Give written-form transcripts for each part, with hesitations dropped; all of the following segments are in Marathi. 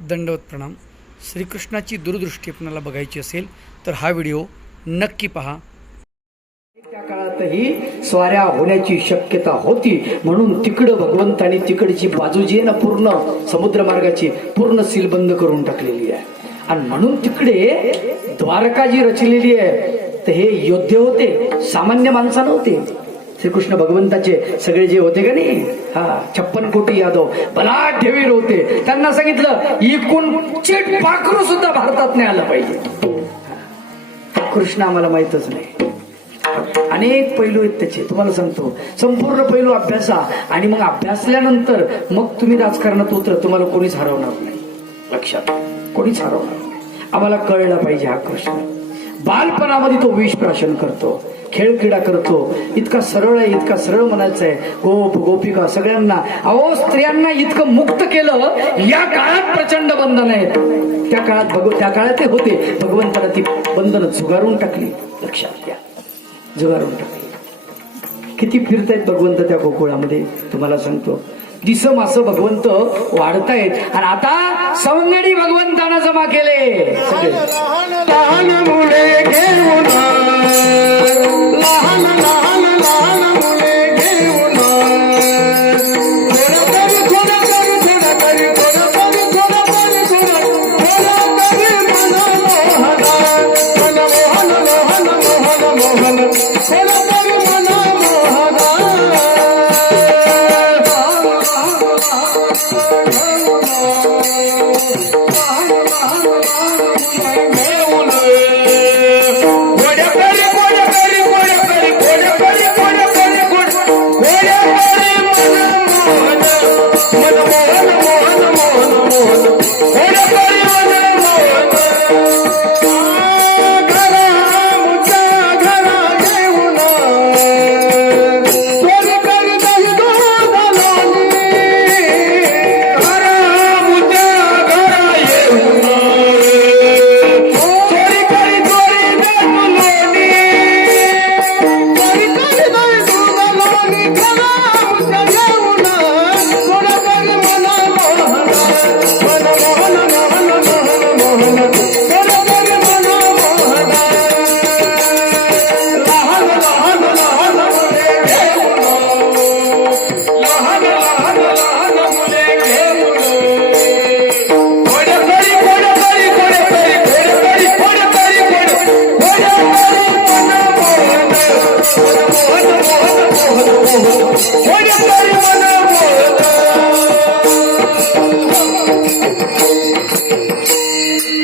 दंडवत प्रणाम. श्रीकृष्णाची दूरदृष्टी आपल्याला बघायची असेल तर हा व्हिडिओ नक्की पहा. त्या काळातही स्वाऱ्या होण्याची शक्यता होती, म्हणून तिकडं भगवंतानी तिकडची बाजू जी आहे ना, पूर्ण समुद्र मार्गाची पूर्ण सीलबंद करून टाकलेली आहे. आणि म्हणून तिकडे द्वारका जी रचलेली आहे तर हे योद्धे होते, सामान्य माणसं नव्हते. श्रीकृष्ण भगवंताचे सगळे जे होते का नाही, 56 कोटी यादव बलाढ्य ठेवीर होते. त्यांना सांगितलं इकून चिट पाखरू सुद्धा भारतात नाही आलं पाहिजे. कृष्ण आम्हाला माहितच नाही. अनेक पैलू आहेत त्याचे, तुम्हाला सांगतो. संपूर्ण पैलू अभ्यासा आणि मग अभ्यासल्यानंतर मग तुम्ही राजकारणात उतर. तुम्हाला कोणीच हरवणार नाही, लक्षात, कोणीच हरवणार नाही. आम्हाला कळलं पाहिजे हा कृष्ण बालपणामध्ये तो विष प्राशन करतो, खेळ क्रीडा करतो. इतका सरळ आहे, इतका सरळ म्हणायचं आहे. गोप गोपिका सगळ्यांना, अहो स्त्रियांना इतकं मुक्त केलं. या काळात प्रचंड बंधन आहेत, त्या काळात ते होते. भगवंताला ती बंधनं झुगारून टाकली, लक्षात घ्या, झुगारून टाकली. किती फिरतायत भगवंत त्या गोकुळामध्ये, तुम्हाला सांगतो. दिसं मासं भगवंत वाढतायत. आणि आता सवंगडी भगवंतानं जमा केले सगळे. लहान मुले घेऊन, लहान लहान लहान मुले घेऊन, थोडं करी थोडं करी थोडं करी थोडं करी थोडं करी थोडं करी मन मोहन मोहन मोहन मोहन थोडं करी मन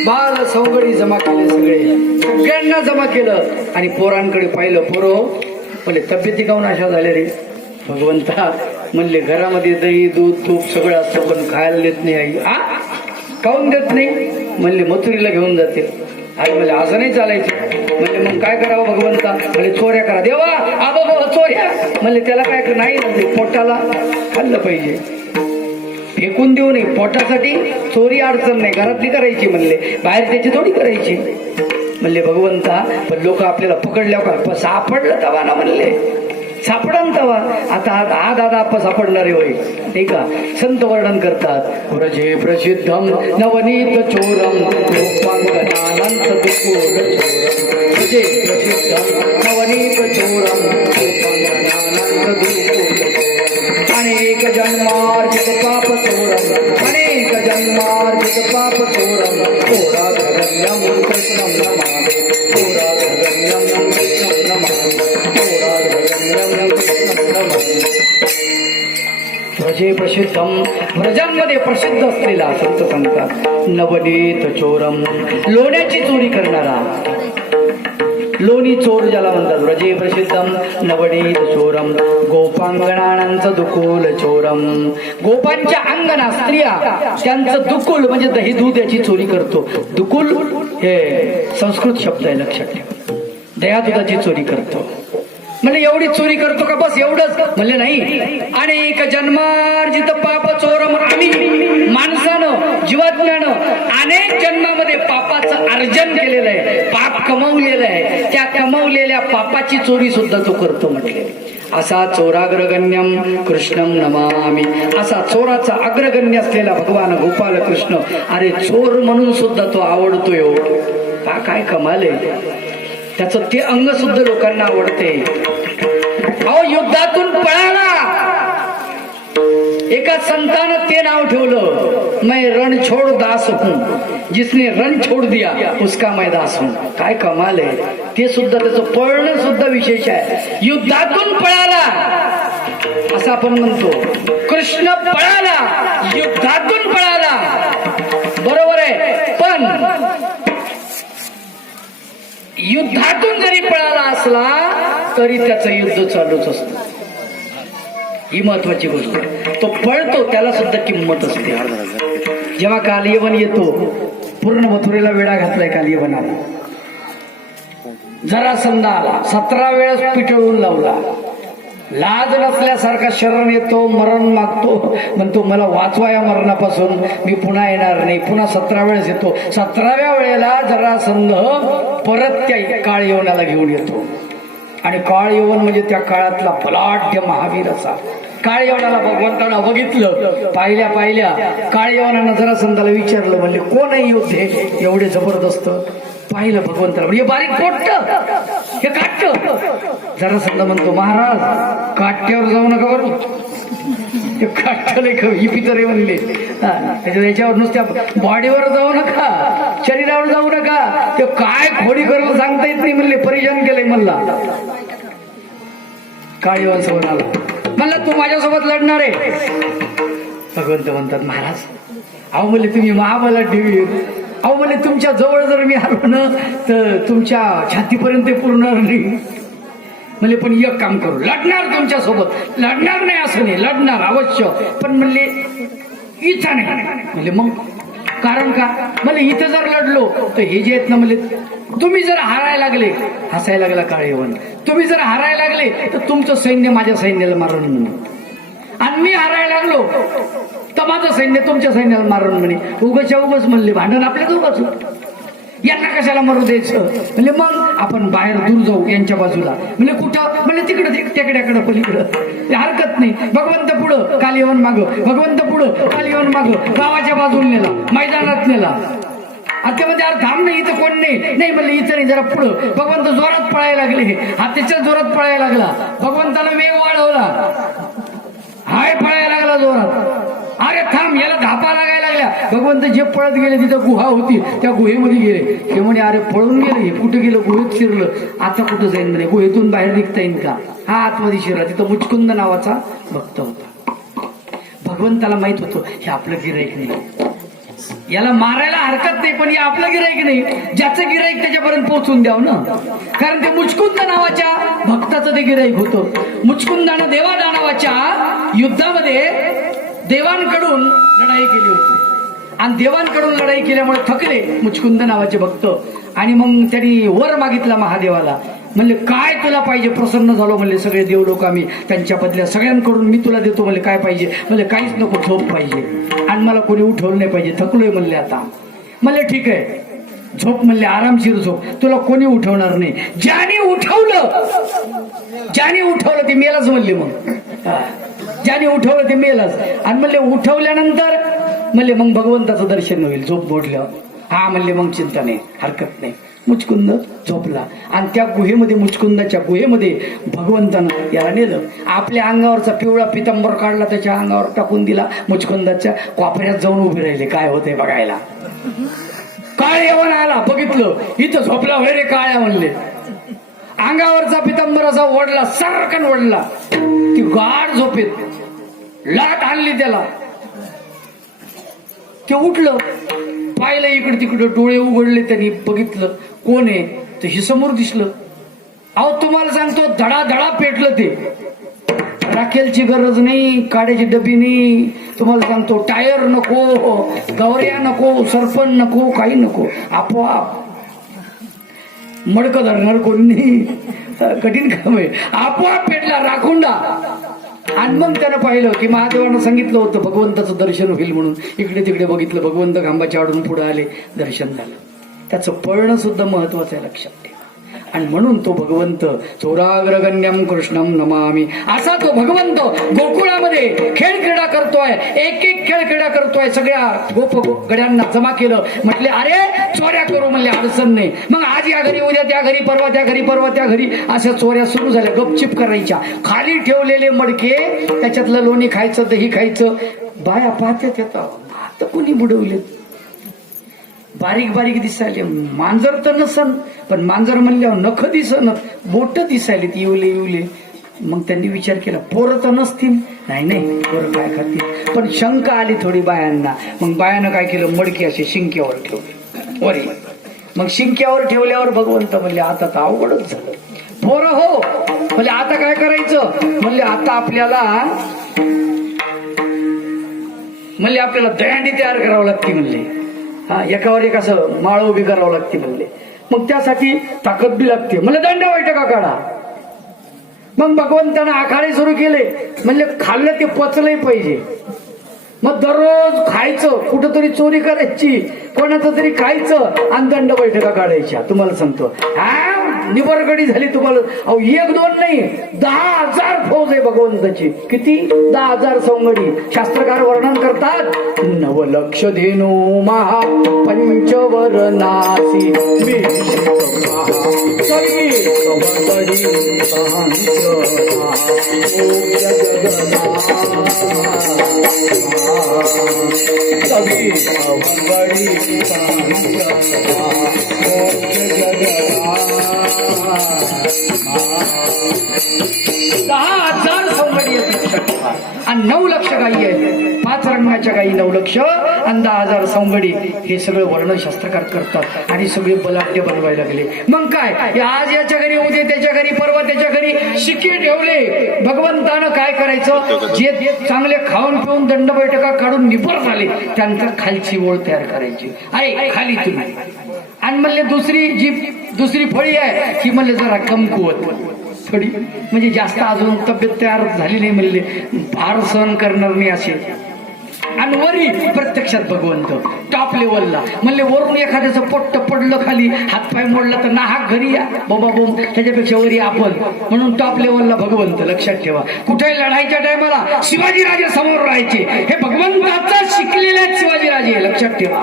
बाल सवंगडी जमा केले, सगळ्यांना जमा केलं. आणि पोरांकडे पाहिलं. पोरं म्हणले तब्येती काऊन अशा झाल्या रे? भगवंता म्हणले घरामध्ये दही दूध तूप सगळं असतं पण खायला देत नाही आई. काऊन देत नाही? म्हणले मथुरीला घेऊन जाते. आई म्हणले असं नाही चालायचं. म्हणले मग काय करावं भगवंता? म्हणले चोऱ्या करा. देवा आबा चोऱ्या. म्हणले त्याला काय नाही, पोटाला खाल्लं पाहिजे, फेकून देऊ नये. पोटासाठी चोरी अडचण नाही, घरातली करायची. म्हणले बाहेर त्याची थोडी करायची. म्हणले भगवंता पण लोक आपल्याला पकडल्यावर का सापडलं तवा ना, म्हणले सापडन तवा. आता हा दादा आप्पा सापडणारे होय, नाही का? संत वर्णन करतात. व्रजे प्रसिद्धम नवनीत चोरम गोपांगनानंत दुकोल चोरम. व्रजे प्रसिद्धम नवनीत चोरम गोपांगनानंत दुकोल. अनेक जन्मार्जित पाप चोरम, अनेक जन्मार्जित पाप चोरम. होराधरण्यं कृष्णं नमामि, होराधरण्यं कृष्णं नमामि, होराधरण्यं कृष्णं नमामि. व्रजे प्रसिद्धम, व्रजांमध्ये प्रसिद्ध असलेला संत सांगतात नवनीत चोरम, लोण्याची चोरी करणारा. लोणी चोर ज्याला म्हणतात. व्रजे प्रसिद्धम नवनीत चोरम गोपांगणांचं दुकुल चोरम. गोपांच्या अंगणा स्त्रिया त्यांचं दुकुल म्हणजे दही दूध याची चोरी करतो. दुकुल हे संस्कृत शब्द आहे, लक्षात ठेवा. दह्या दुधाची चोरी करतो. म्हणजे एवढी चोरी करतो का बस एवढंच? म्हणले नाही. अनेक जन्मार्जित पाप चोरम. आम्ही माणसानं जीवात्म्यानं अनेक जन्मामध्ये पापाचं अर्जन केलेलं आहे, पाप कमवलेलं आहे. त्या कमवलेल्या पापाची चोरी सुद्धा तो करतो म्हटले. असा चोराग्रगण्यम कृष्णम नमामि. असा चोराचा अग्रगण्य असलेला भगवान गोपाल कृष्ण, अरे चोर म्हणून सुद्धा तो आवडतोय हो. काय कमाल आहे. त्याचं ते अंग सुद्धा लोकांना आवडते. अहो युद्धातून पळाला. एका संतानं ते नाव ठेवलं, मैं रण छोड़ दास हूं, जिसने रण छोड़ दिया उसका मैं दास हूं. काय कमाल आहे. ते सुद्धा त्याचं पळणं सुद्धा विशेष आहे. युद्धातून पळाला असं आपण म्हणतो. कृष्ण पळाला, युद्धातून पळाला. बरोबर आहे. पण युद्धातून जरी पळाला असला तरी त्याचं युद्ध चालूच असतं. ही महत्वाची गोष्ट. तो पळतो त्याला सुद्धा किंमत असते. जेव्हा कालियवन येतो, पूर्ण मथुरेला वेढा घातलाय कालियवनाला. जरासंध आला, 17 वेळेस पिटळून लावला. लाज नसल्यासारखा शरण येतो, मरण मागतो, म्हणतो मला वाचवा या मरणापासून, मी पुन्हा येणार नाही. पुन्हा 17 वेळेस येतो. 17व्या वेळेला जरासंध परत त्या काळयवनाला घेऊन येतो. आणि काळयवन म्हणजे त्या काळातला बलाढ्य महावीर असा. काळयवनाला भगवंतानं बघितलं, पाहिल्या काळयवनानं जरासंधाला विचारलं, म्हणजे कोण आहे योद्धे एवढे जबरदस्त. पाहिलं भगवंताला, म्हणजे बारीक पोट्ट, हे काट्ट. जरासंध म्हणतो, महाराज काट्यावर जाऊ नका बरं. ते काट्टले ही पितरे म्हणले. त्याच्यावर नुसत्या बॉडीवर जाऊ नका, शरीरावर जाऊ नका. ते काय खोडी करून सांगता येत नाही म्हणले. परेशान केलंय मला. काळीवन सोबत आला, म्हणला तू माझ्यासोबत लढणार आहे. भगवंत म्हणतात, महाराज अहो म्हणले तुम्ही महाबला ठेवी. अहो म्हणले तुमच्या जवळ जर मी आलो ना तर तुमच्या छातीपर्यंत पुरणार नाही. म्हणले पण एक काम करू, लढणार तुमच्यासोबत. लढणार नाही असं नाही, लढणार अवश्य, पण म्हणले इथं नाही. म्हणले मग कारण का. म्हणले इथं जर लढलो तर हे जे आहेत ना, म्हणले तुम्ही जर हारायला लागले, हसायला लागला काळयवन, तुम्ही जर हारायला लागले तर तुमचं सैन्य माझ्या सैन्याला मारून म्हणे, आणि मी हारायला लागलो तर माझं सैन्य तुमच्या सैन्याला मारून म्हणे. उगाच्या उगाच म्हणले भांडण आपल्या दोघांच, यांना कशाला मरू द्यायचं. म्हणजे मग आपण बाहेर दूर जाऊ यांच्या बाजूला. म्हणजे कुठं, म्हणजे तिकडं टेकड्याकडं पलीकडं, हरकत नाही. भगवंत पुढं कालियवन मागं, भगवंत पुढं कालियवन मागं, गावाच्या बाजूला नेला, मैदानात नेला. आता म्हणजे अरे थांब नाही, इथं कोण नाही म्हणले, इथं नाही, जरा पुढं. भगवंत जोरात पळायला लागले, हा त्याच्या जोरात पळायला लागला. भगवंताला वेग वाढवला, हाय पळायला लागला जोरात. अरे थांब, याला धापा लागायला लागल्या. भगवंत जे पळत गेले तिथं गुहा होती, त्या गुहेमध्ये गेले. हे म्हणे अरे पळून गेले, हे कुठं गेलं, गुहेत शिरलं, आता कुठं जाईन म्हणे, गुहेतून बाहेर निघता येईल का. हा आतमध्ये शिरला. तिथं मुचकुंद नावाचा भक्त होता. भगवंताला माहित होतं हे आपलं गिराईक नाही, याला मारायला हरकत नाही, पण हे आपलं गिराईक नाही. ज्याचं गिराईक त्याच्यापर्यंत पोहोचून द्यावं ना. कारण ते मुचकुंद नावाच्या भक्ताचं ते गिराईक होतं. मुचकुंदानं देवादानवाच्या युद्धामध्ये देवांकडून लढाई केली होती, आणि देवांकडून लढाई केल्यामुळे थकले मुचकुंद नावाचे भक्त. आणि मग त्यांनी वर मागितला महादेवाला. म्हणले काय तुला पाहिजे. प्रसन्न झालो म्हणले सगळे देव लोक, आम्ही त्यांच्या बदल्या सगळ्यांकडून मी तुला देतो. म्हणले काय पाहिजे. म्हणले काहीच नको, झोप पाहिजे, आणि मला कोणी उठवलं नाही पाहिजे, थकलोय म्हणले आता. म्हणले ठीक आहे झोप. म्हणले आरामशीर झोप, तुला कोणी उठवणार नाही. ज्याने उठवलं ते मेलाच म्हणले. मग ज्याने उठवलं ते मेलाच. आणि म्हणले उठवल्यानंतर म्हणले मग भगवंताचं दर्शन होईल झोप मोडल्यावर. हा म्हणले मग चिंता नाही, हरकत नाही. मुचकुंद झोपला, आणि त्या गुहेमध्ये, मुचकुंदाच्या गुहेमध्ये भगवंतानं याला नेलं. आपल्या अंगावरचा पिवळा पितंबर काढला, त्याच्या अंगावर टाकून दिला. मुचकुंदाच्या कोपऱ्यात जाऊन उभे राहिले, काय होते बघायला. काळयवन आला, बघितलं इथं झोपला होय रे काळ्या म्हणले. अंगावरचा पितंबर असा ओढला, सरकन ओढला. ती गाढ झोपेत लाट आणली त्याला. ते उठलं, पाहिलं इकडे तिकडे, डोळे उघडले, त्यांनी बघितलं कोण आहे. तर हे समोर दिसलं. अहो तुम्हाला सांगतो धडाधडा पेटलं ते. राखेलची गरज नाही, काड्याची डबी नाही, तुम्हाला सांगतो टायर नको, गवऱ्या नको, सरपण नको, काही नको. आपोआप मडकं धरणार कोणी नाही, कठीण काम आहे. आपोआप पेटला राखुंडा. आणि मग त्यानं पाहिलं की महादेवानं सांगितलं होतं भगवंताचं दर्शन होईल म्हणून. इकडे तिकडे बघितलं, भगवंत खांबाच्या आडून पुढे आले, दर्शन झालं. त्याचं पळणं सुद्धा महत्वाचं आहे, लक्षात ठेवा. आणि म्हणून तो भगवंत चोराग्रगण्यम कृष्णम नमामि असा तो भगवंत गोकुळामध्ये खेळ क्रीडा करतोय. एक एक खेळ क्रीडा करतोय. सगळ्या गड्यांना जमा केलं. म्हटले अरे चोऱ्या करू म्हणले, अडचण नाही. मग आज या घरी, उद्या त्या घरी, परवा त्या घरी, परवा त्या घरी, अशा चोऱ्या सुरू झाल्या. गपचिप करायच्या. खाली ठेवलेले मडके, त्याच्यातलं लोणी खायचं, दही खायचं. बाया पाहत्यात येतात, आता कोणी बुडवलेत. बारीक बारीक दिसायले. मांजर तर नसन, पण मांजर म्हणल्यावर नख दिसनत, बोट दिसायलेत इवले इवले. मग त्यांनी विचार केला पोरं तर नसतील. नाही पोरं काय खातील. पण शंका आली थोडी बायांना. मग बायानं काय केलं, मडके असे शिंक्यावर ठेवले वरी. मग शिंक्यावर ठेवल्यावर भगवंत म्हणले आता तर अवघडच झालं. पोरं हो म्हणले आता काय करायचं. म्हणले आता आपल्याला दहीहंडी तयार करावं लागते म्हणले. हा, एकावर एक असं माळ उभी करावं लागते म्हणले. मग त्यासाठी ताकद बी लागते. म्हणले दंड बैठका काढा. मग भगवंतानं आखाडे सुरू केले. म्हणले खाल्लं ते पचलंही पाहिजे. मग दररोज खायचं, कुठंतरी चोरी करायची, कोणाचं तरी खायचं आणि दंड बैठका काढायच्या. तुम्हाला सांगतो हा निबरगडी झाली तुम्हाला. अहो 1-2 नाही, 10,000 फौज आहे भगवंताची. किती? 10,000 सौंगडी. शास्त्रकार वर्णन करतात 9,00,000 धेनू महा पंचवरनासी कवी अवघडी 10,000 सौंगडी आणि 9,00,000 गायी आहेत. 5 रंगाच्या गायी 9,00,000 आणि 10,000 सौंगडी. हे सगळं वर्णशास्त्रकार करतात आणि सगळे बलाढ्य बनवायला लागले. मग काय, आज याच्या घरी, उद्या त्याच्या घरी, परवा त्याच्या घरी शिक्के ठेवले. भगवंतानं काय करायचं, जे चांगले खाऊन पिऊन दंड बैठका काढून निबर झाले त्यांचा खालची ओळ तयार करायची. अरे खाली तुम्ही. आणि म्हणले दुसरी फळी आहे की म्हणले जरा कमकुवत थोडी, म्हणजे जास्त अजून तब्येत तयार झाली नाही म्हणले, भार सहन करणार नाही असे. आणि वरी प्रत्यक्षात भगवंत टॉप लेवलला. म्हणले वरून एखाद्याचं पोट्ट पडलं खाली, हातपाय मोडला तर नाहक घरी या बाबा बोम, त्याच्यापेक्षा वरी आपण. म्हणून टॉप लेवलला भगवंत. लक्षात ठेवा, कुठे लढाईच्या टायमाला शिवाजीराजे समोर राहायचे. हे भगवंताचा शिकलेले शिवाजीराजे. लक्षात ठेवा,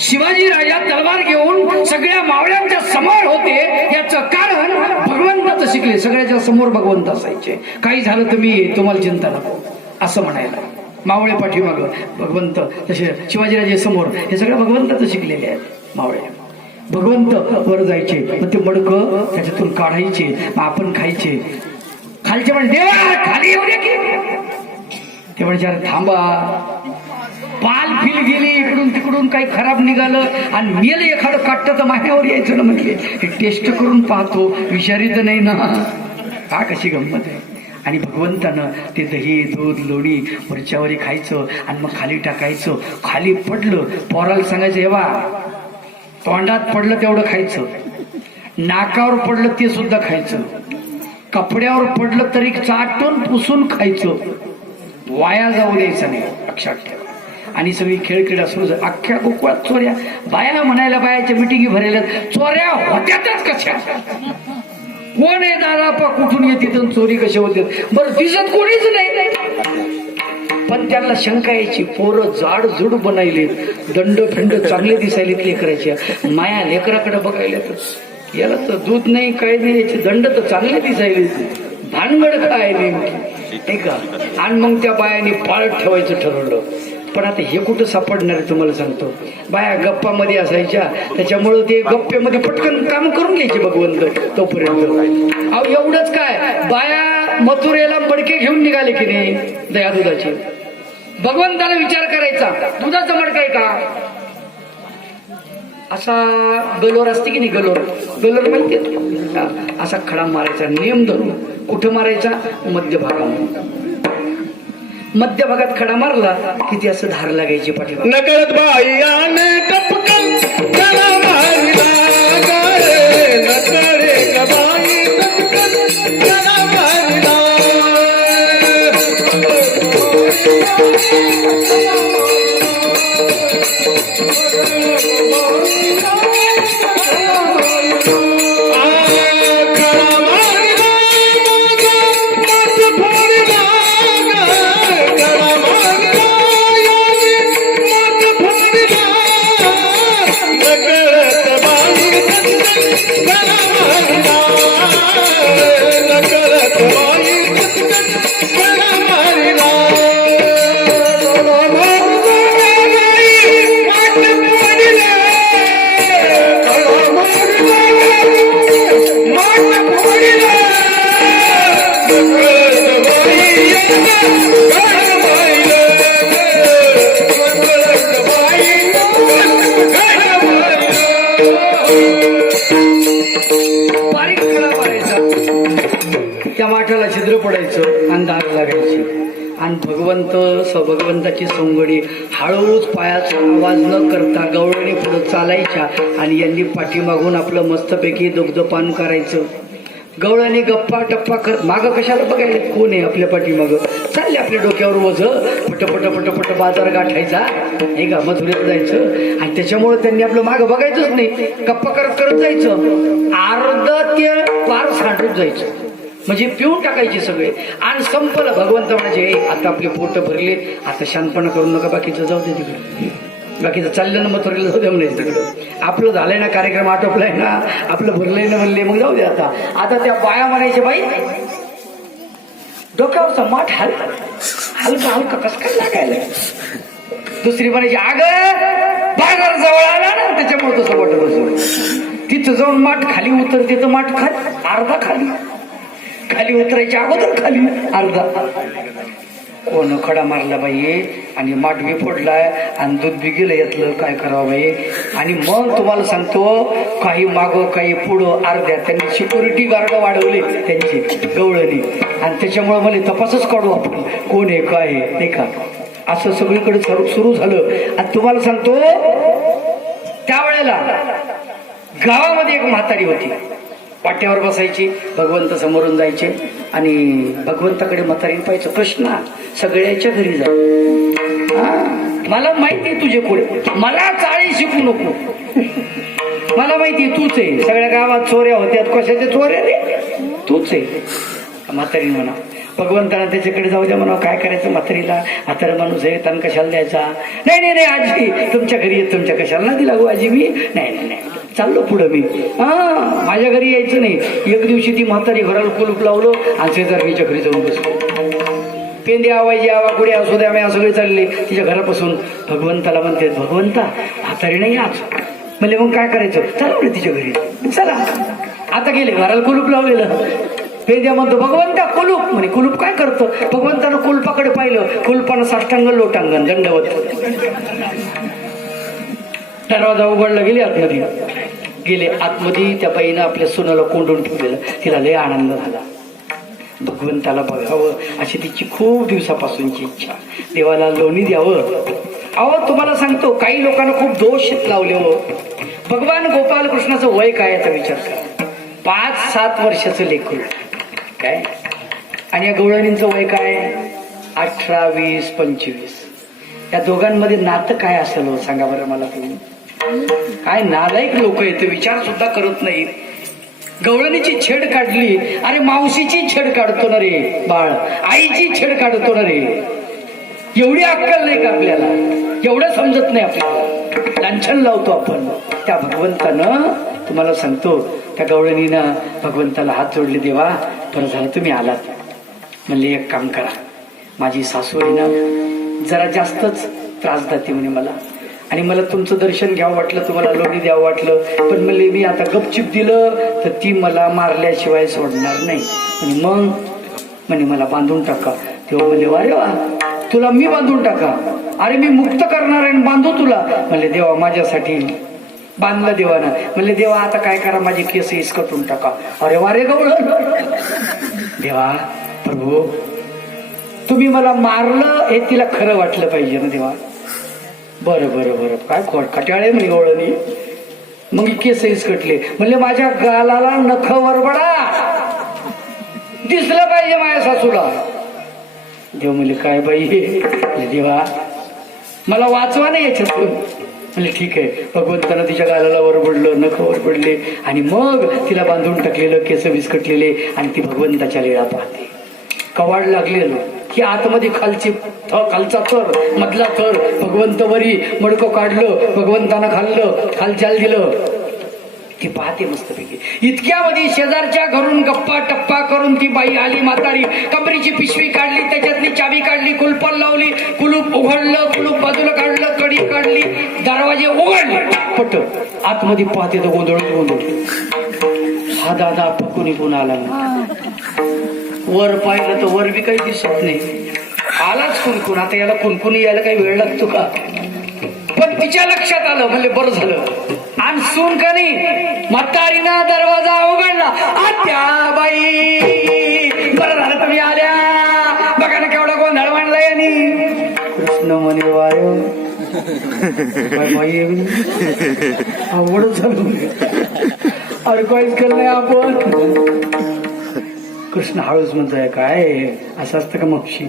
शिवाजी राजा तलवार घेऊन सगळ्या मावळ्यांच्या समोर होते. याचं कारण भगवंताचं शिकले. सगळ्याच्या समोर भगवंत असायचे. काही झालं तर मी तुम्हाला चिंता नको असं म्हणायला. मावळे पाठीमाग भगवंत, तसे शिवाजीराजे समोर. हे सगळं भगवंताचं शिकलेले आहेत मावळे. भगवंत वर जायचे, मग ते मडकं त्याच्यातून काढायचे, मग आपण खायचे. खालचे म्हणजे देवा खाली येऊ दे की. ते म्हणजे थांबा, पाल फिल गेली इकडून तिकडून, काही खराब निघालं आणि मेलं एखादं काटतं तर माह्यावर यायचं ना. म्हणजे हे टेस्ट करून पाहतो, विषारी तर नाही ना. हा कशी गंमत आहे. आणि भगवंतानं ते दही दूध लोणी वरच्यावरी खायचं आणि मग खाली टाकायचं. खाली पडलं पोराला सांगायचं हे बा, तोंडात पडलं तेवढं खायचं, नाकावर पडलं ते सुद्धा खायचं, कपड्यावर पडलं तरी चाटून पुसून खायचं, वाया जाऊ द्यायचं नाही. लक्षात ठेवा. आणि सगळी खेळ क्रीडा सुरू झाली. अख्ख्या गोकुळात चोऱ्या. बाया म्हणायला, बायाच्या मिटिंगी भरायला, चोऱ्या होत्यातच कशा. कोण आहे दादा, कुठून येते चोरी कशा होते. बरं दिसत कोणीच नाही. पण त्यांना शंका यायची, पोरं जाड जुड बनायले, दंड फंड चांगले दिसायले लेकराच्या. माया लेकराकडे बघायला तर याला तर दूध नाही काय नाही, याचे दंड तर चांगले दिसायले, भानगड काय नेमकी का. आणि मग त्या बायाने पाळत ठेवायचं ठरवलं. पण आता हे कुठं सापडणार आहे तुम्हाला सांगतो. बाया गप्पामध्ये असायच्या, त्याच्यामुळं ते गप्पेमध्ये पटकन काम करून घ्यायचे भगवंत तोपर्यंत. अहो एवढंच काय, बाया मथुरेला मडके घेऊन निघाले की नाही दया दुधाचे. भगवंताला विचार करायचा, दुधाचा मडका आहे का. असा गलोर असते की नाही, गलोर माहितीये, असा खडा मारायचा नियम धरून. कुठं मारायचा, मध्य भागामध्ये. मध्य भागात खडा मारला की ती असं धार लागायची पाठीवर. नकळत बाईयाने टपकन त्याला मारला गे, नकळे गबाई टपकन त्याला मारला. उघडं पडायचं आणि दार लागायची आणि भगवंताची सोंगडी हळूच पायाचा आवाज न करता गवळणी पुढे चालायच्या आणि यांनी पाठीमागून आपलं मस्तपैकी दुग्धपान करायचं. गवळणी गप्पा टप्पा कर मागं कशाला बघायला कोण आहे आपल्या पाठीमागं चालले आपल्या डोक्यावर वज पट बाजार गाठायचा हे का मथुरेत जायचं आणि त्याच्यामुळे त्यांनी आपलं मागं बघायचंच नाही गप्पा करत करत जायचं अर्ध ते पार सांडून जायचं म्हणजे पिऊन टाकायचे सगळे आणि संपलं. भगवंत म्हणजे आता आपले पोट भरले आता शांतपणा करू नका बाकीचं जाऊ दे तिकडे बाकीचं चाललं ना मथुरेला जाऊ द्या म्हणायचं तिकडं आपलं झालंय ना कार्यक्रम आटोपलाय ना आपलं भरलंय ना म्हणले मग जाऊ दे आता त्या बाया म्हणायचे बाई डोक्यावरचा माठ हलका कसं काय लागायला. दुसरी म्हणायची अगं बाजार जवळ आला ना त्याच्यामुळे तसं वाटत बसलं. तिथं जाऊन माठ खाली उतरते तर माठ खाली अर्धा खाली उतरायच्या अगोदर खाली अर्धा. कोण खडा मारला बाई आणि माठ बी फोडलाय आणि दूध बी गेलं यातलं काय करावं बाई. आणि मग तुम्हाला सांगतो काही मागं काही पुढं अर्ध्या त्यांनी सिक्युरिटी गार्ड वाढवले त्यांची गवळणी आणि त्याच्यामुळे मला तपासच काढू आपण कोण आहे काय आहे नाही का असं सगळीकडे सुरू झालं. आणि तुम्हाला सांगतो त्यावेळेला गावामध्ये एक म्हातारी होती पाट्यावर बसायची भगवंत समोरून जायचे आणि भगवंताकडे म्हातारीने पाहायचं कृष्णा सगळ्याच्या घरी जा मला माहिती तुझे पुढे मला चाळी शिकू नको मला माहिती तूच आहे सगळ्या गावात चोऱ्या होत्यात कशाच्या चोऱ्या रे तूच आहे. म्हातारी म्हणा भगवंताला त्याच्याकडे जाऊ द्या म्हणा काय करायचं म्हातारा माणूस आहे त्यांना कशाला द्यायचा नाही आजी तुमच्या घरी येत तुमच्या कशाला ना दिला गो आजी मी नाही चाललो पुढं मी माझ्या घरी यायचं नाही. एक दिवशी ती म्हातारी घराला कुलूप लावलं आणि शेजारणीच्या घरी जाऊन बसलो पेंदे आवायची आवा कुठे असू द्या मी सगळे चालले तिच्या घरापासून भगवंताला म्हणते भगवंता म्हातारी नाही आज म्हणजे मग काय करायचं चला म्हणे तिच्या घरी चला. आता गेले घराला कुलूप लावलेलं पेंद्या म्हणतो भगवंता कुलूप म्हणे कुलूप काय करतं भगवंतानं कुलपाकडे पाहिलं कुलपानं साष्टांगण लोटांगण दंडवत दरवाजा उघडला गेले आतमध्ये त्या बाईनं आपल्या सोनाला कोंडून ठेवलेलं तिला लय आनंद झाला. भगवंताला बघावं अशी तिची खूप दिवसापासूनची इच्छा देवाला लोणी द्यावं. अहो तुम्हाला सांगतो काही लोकांना खूप दोष लावले हो. भगवान गोपाल कृष्णाचं वय काय याचा विचार करा 5-7 वर्षाचं लेकरू काय आणि या गवळणींचं वय काय 18, 20, 25 या दोघांमध्ये नातं काय असेल हो सांगा बरं मला तुम्ही. काय नालायक लोक आहेत विचार सुद्धा करत नाहीत. गवळणीची छेड काढली अरे मावशीची छेड काढतो ना रे बाळ आईची छेड काढतो ना रे एवढी अक्कल नाही का आपल्याला एवढं समजत नाही आपल्याला लांछन लावतो आपण. त्या भगवंतानं तुम्हाला सांगतो त्या गवळणीनं भगवंताला हात जोडले देवा बरं झालं तुम्ही आलात म्हणले एक काम करा माझी सासू आहे ना जरा जास्तच त्रास देते म्हणे मला आणि मला तुमचं दर्शन घ्यावं वाटलं तुम्हाला लोणी द्यावं वाटलं पण म्हणले मी आता गपचिप दिलं तर ती मला मारल्याशिवाय सोडणार नाही आणि मग म्हणे मला बांधून टाका. तेव्हा म्हणले अरे वा तुला मी बांधून टाका अरे मी मुक्त करणार आहे बांधू तुला म्हणले देवा माझ्यासाठी बांधलं देवानं म्हणले देवा आता काय करा माझे केस इसकटून टाका. अरे वा रे गवळ देवा प्रभू तुम्ही मला मारलं हे तिला खरं वाटलं पाहिजे ना देवा. बरं काय खट्याळे म्हणे गवळणी मग केस इसकटले म्हणले माझ्या गालाला नख वरबडा दिसलं पाहिजे माझ्या सासूला. देव म्हणले काय बाई देवा मला वाचवा नाही याच्यातून म्हणजे ठीक आहे. भगवंतानं तिच्या गालाला वरबडलं नख वरबडले आणि मग तिला बांधून टाकलेलं केस विस्कटलेले आणि ती भगवंताच्या लीळा पाहते. कवाड लागलेलं की आतमध्ये खालचा थर मधला थर भगवंत वरी मडकं काढलं भगवंतानं खाल्लं खालचाल दिलं ती पाहते मस्तपैकी. इतक्यामध्ये शेजारच्या घरून गप्पा टप्पा करून ती बाई आली म्हातारी कबरीची पिशवी काढली त्याच्यातली चावी काढली कुलपण लावली कुलूप उघडलं कुलूप बाजूला काढलं कडी काढली दरवाजे उघडले पट आतमध्ये पाहते तर गोंधळ हा दादा पकून निघून आला वर पाहिलं तर वर बी काही दिसत नाही आलाच कुणकुण. आता याला कुणकुणी यायला काही वेळ लागतो का पण तिच्या लक्षात आलं म्हणजे बरं झालं. आणि सून का नाही म्हातारीनं दरवाजा उघडला आत्या बाई बरं झालं तुम्ही आल्या बघा ना केवढा गोंधळ मांडला यांनी. कृष्ण म्हणे वाय बाई आवड झालं अरे काहीच केलं नाही आपण. कृष्ण हळूच म्हणतोय काय असं असतं का मक्षी.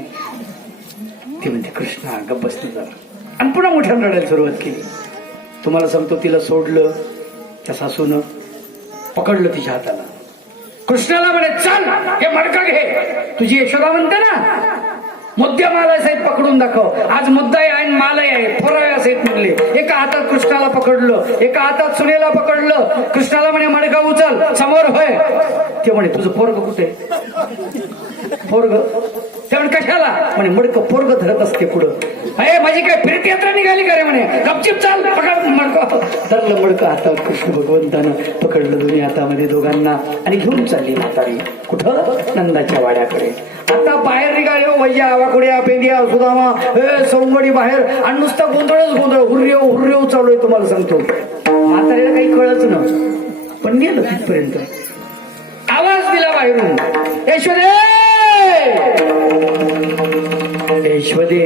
ती म्हणते कृष्णा गप्प बसणं जरा आणि पुन्हा मोठ्यानं रडायला सुरुवात केली. तुम्हाला सांगतो तिला सोडलं त्या सासूनं पकडलं तिच्या हाताला. कृष्णाला म्हणे चल हे मडकं घे तुझी यशोदा म्हणते ना मुद्दे माला सहित पकडून दाखव. आज मुद्दा आहे आणि मालही आहे फराया सहित म्हणले. एका हातात कृष्णाला पकडलं एका हातात सुनेला पकडलं. कृष्णाला म्हणे मडका उचल समोर होय. ते म्हणे तुझं पोरग कुठे पोरग. ते म्हणे कशाला म्हणे मडकं पोरग धरत असते पुढं. अरे माझी काय फिरत यात्रा निघाली का रे म्हणे गपचिप चाल पकड मडकं. धरलं मडकं हातात कृष्ण भगवंतानं पकडलं दोन्ही हातामध्ये दोघांना आणि घेऊन चालली म्हातारी कुठं नंदाच्या वाड्याकडे. आता बाहेर निघाले वैया आवाकुड्या पेंडिया सुदामा हे सौंगडी बाहेर आणि नुसता गोंधळच गोंधळ हुर्रेव हुर्रेव चालू आहे. तुम्हाला सांगतो म्हातारीला काही कळच ना पण नेलं तिथपर्यंत. आवाज दिला बाहेरून यशोदे यशोदे